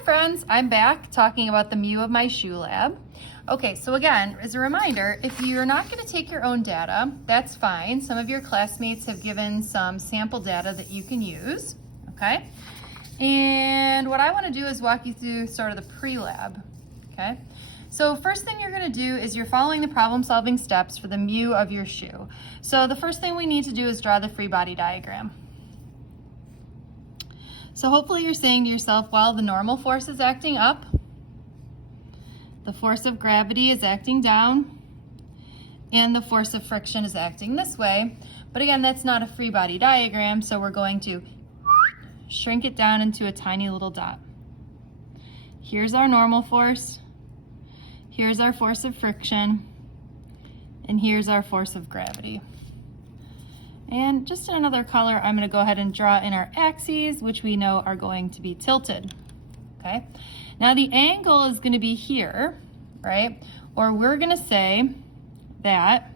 Hi friends, I'm back talking about the mu of my shoe lab. Okay, so again, as a reminder, if you're not going to take your own data, that's fine. Some of your classmates have given some sample data that you can use, okay? And what I want to do is walk you through sort of the pre-lab, okay? So first thing you're going to do is you're following the problem-solving steps for the mu of your shoe. So the first thing we need to do is draw the free body diagram. So hopefully you're saying to yourself, well, the normal force is acting up, the force of gravity is acting down, and the force of friction is acting this way. But again, that's not a free body diagram, so we're going to shrink it down into a tiny little dot. Here's our normal force, here's our force of friction, and here's our force of gravity. And just in another color, I'm going to go ahead and draw in our axes, which we know are going to be tilted, okay? Now the angle is going to be here, right? Or we're going to say that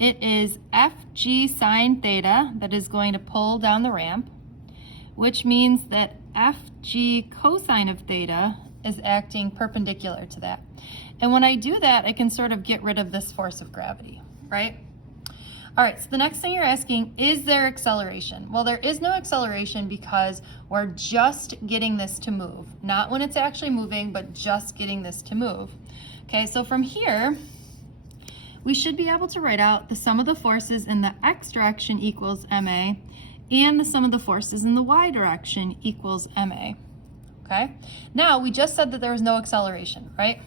it is FG sine theta that is going to pull down the ramp, which means that FG cosine of theta is acting perpendicular to that. And when I do that, I can sort of get rid of this force of gravity, right? All right, so the next thing you're asking, is there acceleration? Well, there is no acceleration because we're just getting this to move. Not when it's actually moving, but just getting this to move. Okay, so from here, we should be able to write out the sum of the forces in the x direction equals ma, and the sum of the forces in the y direction equals ma. Okay, now we just said that there was no acceleration, right?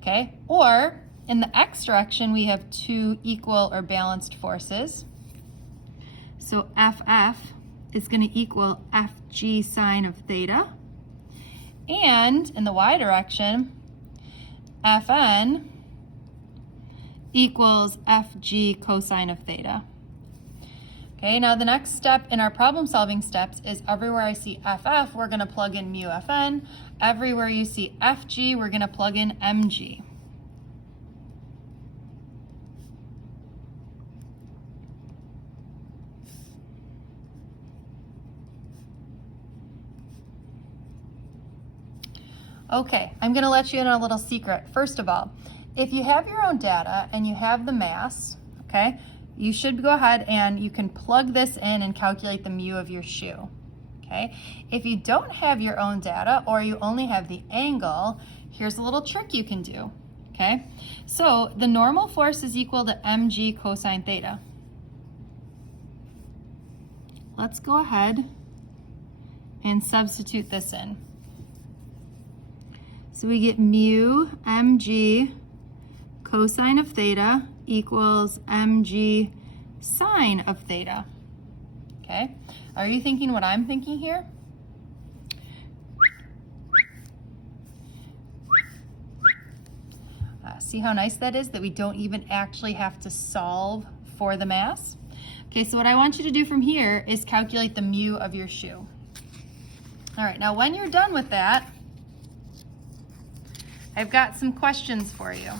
Okay, or in the x direction, we have two equal or balanced forces. So FF is going to equal FG sine of theta. And in the y direction, FN equals FG cosine of theta. Okay, now the next step in our problem-solving steps is everywhere I see FF, we're going to plug in mu FN. Everywhere you see FG, we're going to plug in mg. Okay, I'm going to let you in on a little secret. First of all, if you have your own data and you have the mass, okay, you should go ahead and you can plug this in and calculate the mu of your shoe. Okay, if you don't have your own data or you only have the angle, here's a little trick you can do. Okay, so the normal force is equal to mg cosine theta. Let's go ahead and substitute this in. So we get mu mg cosine of theta equals mg sine of theta. Okay, are you thinking what I'm thinking here? See how nice that is, that we don't even actually have to solve for the mass? Okay, so what I want you to do from here is calculate the mu of your shoe. All right, now when you're done with that, I've got some questions for you.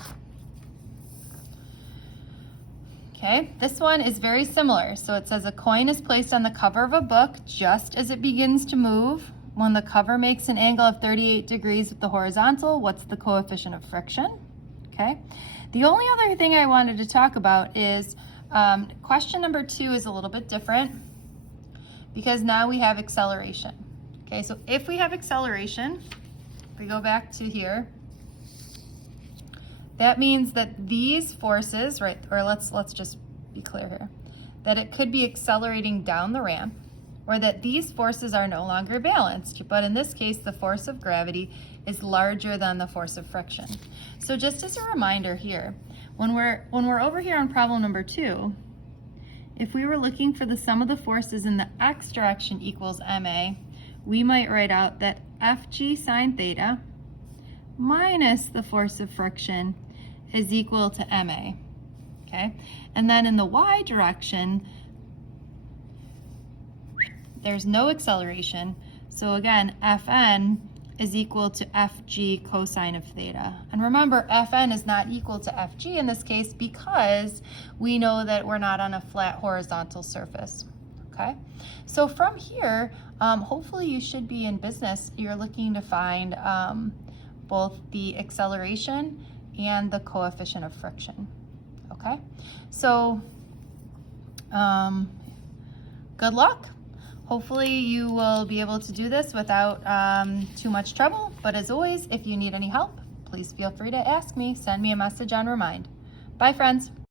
Okay, this one is very similar. So it says a coin is placed on the cover of a book just as it begins to move. When the cover makes an angle of 38 degrees with the horizontal, what's the coefficient of friction? Okay, the only other thing I wanted to talk about is question number 2 is a little bit different because now we have acceleration. Okay, so if we have acceleration, we go back to here. That means that these forces, right, or let's just be clear here, that it could be accelerating down the ramp, or that these forces are no longer balanced, but in this case, the force of gravity is larger than the force of friction. So just as a reminder here, when we're over here on problem number 2, if we were looking for the sum of the forces in the x direction equals ma, we might write out that FG sine theta minus the force of friction is equal to ma, okay? And then in the y direction, there's no acceleration, so again, Fn is equal to Fg cosine of theta. And remember, Fn is not equal to Fg in this case because we know that we're not on a flat horizontal surface, okay? So from here, hopefully you should be in business. You're looking to find both the acceleration and the coefficient of friction, okay? So good luck. Hopefully you will be able to do this without too much trouble. But as always, if you need any help, please feel free to ask me. Send me a message on Remind. Bye, friends.